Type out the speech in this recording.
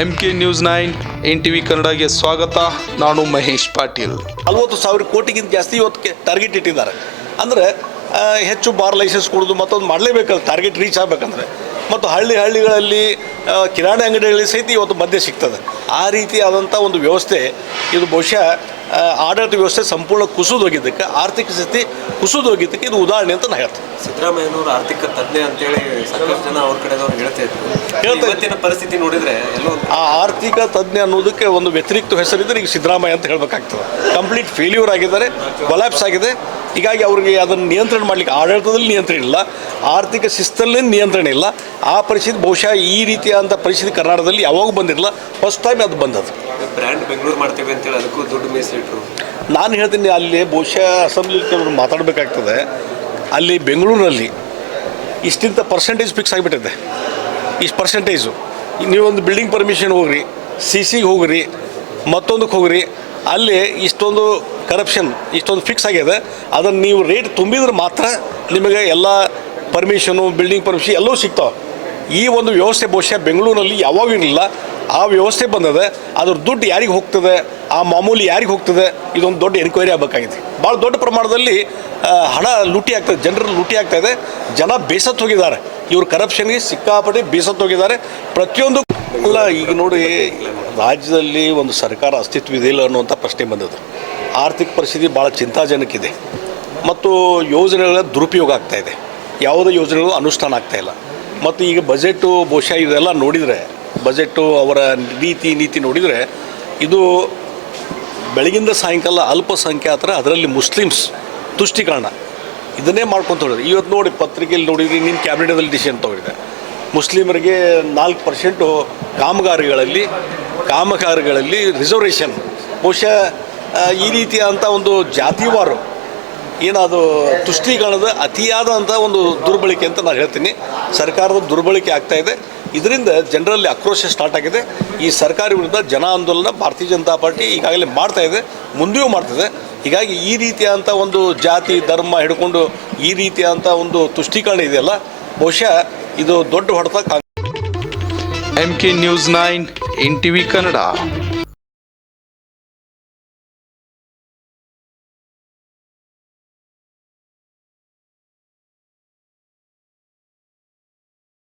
M K news nine N TV ಕನ್ನಡಗೆ ಸ್ವಾಗತ. ನಾನು ಮಹೇಶ್ ಪಾಟೀಲ್. ನಲ್ವತ್ತು ಸಾವಿರ ಕೋಟಿಗಿಂತ ಜಾಸ್ತಿ ಇವತ್ತು ಟಾರ್ಗೆಟ್ ಇಟ್ಟಿದ್ದಾರೆ. ಅಂದರೆ ಹೆಚ್ಚು ಬಾರ್ ಲೈಸೆನ್ಸ್ ಕೊಡೋದು ಮತ್ತೊಂದು ಮಾಡಲೇಬೇಕಲ್ಲ ಟಾರ್ಗೆಟ್ ರೀಚ್ ಆಗಬೇಕಂದ್ರೆ. ಮತ್ತು ಹಳ್ಳಿ ಹಳ್ಳಿಗಳಲ್ಲಿ ಕಿರಾಣಿ ಅಂಗಡಿಗಳಲ್ಲಿ ಸಹಿತ ಇವತ್ತು ಮದ್ಯ ಸಿಗ್ತದೆ. ಆ ರೀತಿಯಾದಂಥ ಒಂದು ವ್ಯವಸ್ಥೆ, ಇದು ಬಹುಶಃ ಆಡಳಿತ ವ್ಯವಸ್ಥೆ ಸಂಪೂರ್ಣ ಕುಸಿದೋಗಿದ್ದಕ್ಕೆ ಆರ್ಥಿಕ ಸ್ಥಿತಿ ಕುಸಿದೋಗಿದ್ದಕ್ಕೆ ಇದು ಉದಾಹರಣೆ ಅಂತ ನಾನು ಹೇಳ್ತೀನಿ. ಸಿದ್ದರಾಮಯ್ಯನವರು ಆರ್ಥಿಕ ತಜ್ಞ ಅಂತೇಳಿ ಸಾಕಷ್ಟು ಜನ ಅವ್ರ ಕಡೆದವ್ರು ಹೇಳ್ತಾ ಇದ್ರು. ಇವತ್ತಿನ ಪರಿಸ್ಥಿತಿ ನೋಡಿದ್ರೆ ಎಲ್ಲೋ ಆ ಆರ್ಥಿಕ ತಜ್ಞೆ ಅನ್ನೋದಕ್ಕೆ ಒಂದು ವ್ಯತಿರಿಕ್ತ ಹೆಸರಿದ್ರೆ ಈಗ ಸಿದ್ದರಾಮಯ್ಯ ಅಂತ ಹೇಳಬೇಕಾಗ್ತದೆ. ಕಂಪ್ಲೀಟ್ ಫೇಲ್ಯೂರ್ ಆಗಿದ್ದಾರೆ ಕೊಲ್ಯಾಪ್ಸ್ ಆಗಿದೆ. ಹೀಗಾಗಿ ಅವ್ರಿಗೆ ಅದನ್ನು ನಿಯಂತ್ರಣ ಮಾಡಲಿಕ್ಕೆ ಆಡಳಿತದಲ್ಲಿ ನಿಯಂತ್ರಣ ಇಲ್ಲ ಆರ್ಥಿಕ ಶಿಸ್ತಲ್ಲೇ ನಿಯಂತ್ರಣ ಇಲ್ಲ. ಆ ಪರಿಸ್ಥಿತಿ ಬಹುಶಃ ಈ ರೀತಿಯಾದಂಥ ಪರಿಸ್ಥಿತಿ ಕರ್ನಾಟಕದಲ್ಲಿ ಯಾವಾಗ ಬಂದಿರಲಿಲ್ಲ ಫಸ್ಟ್ ಟೈಮ್ ಅದು ಬಂದದ್ದು. ಬ್ರ್ಯಾಂಡ್ ಬೆಂಗಳೂರು ಮಾಡ್ತೇವೆ ಅಂತೇಳಿ ಅದಕ್ಕೂ ದುಡ್ಡು ಮೀಸಲಿಟ್ರು ನಾನು ಹೇಳ್ತೀನಿ, ಅಲ್ಲಿ ಬಹುಶಃ ಅಸೆಂಬ್ಲಿ ಕೆಲವರು ಮಾತಾಡಬೇಕಾಗ್ತದೆ. ಅಲ್ಲಿ ಬೆಂಗಳೂರಿನಲ್ಲಿ ಇಷ್ಟಿಂತ ಪರ್ಸೆಂಟೇಜ್ ಫಿಕ್ಸ್ ಆಗಿಬಿಟ್ಟಿದೆ. ಇಷ್ಟು ಪರ್ಸೆಂಟೇಜು ನೀವೊಂದು ಬಿಲ್ಡಿಂಗ್ ಪರ್ಮಿಷನ್ ಹೋಗ್ರಿ ಸಿ ಸಿಗೆ ಹೋಗ್ರಿ, ಮತ್ತೊಂದಕ್ಕೆ ಹೋಗ್ರಿ, ಅಲ್ಲಿ ಇಷ್ಟೊಂದು ಕರಪ್ಷನ್ ಇಷ್ಟೊಂದು ಫಿಕ್ಸ್ ಆಗಿದೆ ಅದನ್ನು ನೀವು ರೇಟ್ ತುಂಬಿದ್ರೆ ಮಾತ್ರ ನಿಮಗೆ ಎಲ್ಲ ಪರ್ಮಿಷನು ಬಿಲ್ಡಿಂಗ್ ಪರ್ಮಿಷನ್ ಎಲ್ಲವೂ ಸಿಗ್ತಾವೆ. ಈ ಒಂದು ವ್ಯವಸ್ಥೆ ಬಹುಶಃ ಬೆಂಗಳೂರಿನಲ್ಲಿ ಯಾವಾಗೂ ಇರಲಿಲ್ಲ ಆ ವ್ಯವಸ್ಥೆ ಬಂದದೆ, ಅದ್ರ ದುಡ್ಡು ಯಾರಿಗೆ ಹೋಗ್ತದೆ, ಆ ಮಾಮೂಲಿ ಯಾರಿಗೆ ಹೋಗ್ತದೆ, ಇದೊಂದು ದೊಡ್ಡ ಎನ್ಕ್ವೈರಿ ಆಗಬೇಕಾಗಿದೆ ಭಾಳ ದೊಡ್ಡ ಪ್ರಮಾಣದಲ್ಲಿ ಹಣ ಲೂಟಿ ಆಗ್ತದೆ ಜನರು ಲೂಟಿ ಆಗ್ತಾ ಇದೆ. ಜನ ಬೇಸತ್ತು ಹೋಗಿದ್ದಾರೆ. ಇವರು ಕರಪ್ಷನ್ಗೆ ಸಿಕ್ಕಾಪಟ್ಟೆ ಬೇಸತ್ತು ಹೋಗಿದ್ದಾರೆ. ಪ್ರತಿಯೊಂದು ಎಲ್ಲ ಈಗ ನೋಡಿ, ರಾಜ್ಯದಲ್ಲಿ ಒಂದು ಸರ್ಕಾರ ಅಸ್ತಿತ್ವ ಇದೆಯಲ್ಲ ಅನ್ನುವಂಥ ಪ್ರಶ್ನೆ ಬಂದದ್ದು. ಆರ್ಥಿಕ ಪರಿಸ್ಥಿತಿ ಭಾಳ ಚಿಂತಾಜನಕಿದೆ. ಮತ್ತು ಯೋಜನೆಗಳ ದುರುಪಯೋಗ ಆಗ್ತಾ ಇದೆ. ಯಾವುದೇ ಯೋಜನೆಗಳು ಅನುಷ್ಠಾನ ಆಗ್ತಾ ಇಲ್ಲ. ಮತ್ತು ಈಗ ಬಜೆಟು ಬಹುಶಃ ಇದೆಲ್ಲ ನೋಡಿದರೆ ಬಜೆಟು ಅವರ ರೀತಿ ನೀತಿ ನೋಡಿದರೆ ಇದು ಬೆಳಗಿಂದ ಸಾಯಂಕಾಲ ಅಲ್ಪಸಂಖ್ಯಾತರ, ಅದರಲ್ಲಿ ಮುಸ್ಲಿಮ್ಸ್ ತುಷ್ಟೀಕರಣ. ಇದನ್ನೇ ಮಾಡ್ಕೊಂತ ಹೋಗಿದ್ರು ಇವತ್ತು ನೋಡಿ, ಪತ್ರಿಕೆಯಲ್ಲಿ ನೋಡಿದ್ರಿ ನಿನ್ನ ಕ್ಯಾಬಿನೆಟಲ್ಲಿ ಡಿಸಿಷನ್ ತೊಗೊಂಡಿದೆ ಮುಸ್ಲಿಮರಿಗೆ ನಾಲ್ಕು ಪರ್ಸೆಂಟು ಕಾಮಗಾರಿಗಳಲ್ಲಿ ಕಾಮಗಾರಿಗಳಲ್ಲಿ ರಿಸರ್ವೇಷನ್ ಬಹುಶಃ ಈ ರೀತಿಯಾದಂಥ ಒಂದು ಜಾತಿವಾರು ಏನದು ತುಷ್ಟೀಕರಣದ ಅತಿಯಾದಂಥ ಒಂದು ದುರ್ಬಳಕೆ ಅಂತ ನಾನು ಹೇಳ್ತೀನಿ. ಸರ್ಕಾರದ ದುರ್ಬಳಕೆ ಆಗ್ತಾ ಇದೆ. ಇದರಿಂದ ಜನರಲ್ಲಿ ಆಕ್ರೋಶ ಸ್ಟಾರ್ಟ್ ಆಗಿದೆ. ಈ ಸರ್ಕಾರ ವಿರುದ್ಧ ಜನ ಆಂದೋಲನ ಭಾರತೀಯ ಜನತಾ ಪಾರ್ಟಿ ಈಗಾಗಲೇ ಮಾಡ್ತಾ ಇದೆ, ಮುಂದೆಯೂ ಮಾಡ್ತಿದೆ ಹೀಗಾಗಿ ಈ ರೀತಿಯಾದಂಥ ಒಂದು ಜಾತಿ, ಧರ್ಮ ಹಿಡ್ಕೊಂಡು ಈ ರೀತಿಯಾದಂಥ ಒಂದು ತುಷ್ಟೀಕರಣ ಇದೆಯಲ್ಲ, ಬಹುಶಃ ಇದು ದೊಡ್ಡ ಹೊಡೆತ M K news nine N T V Kannada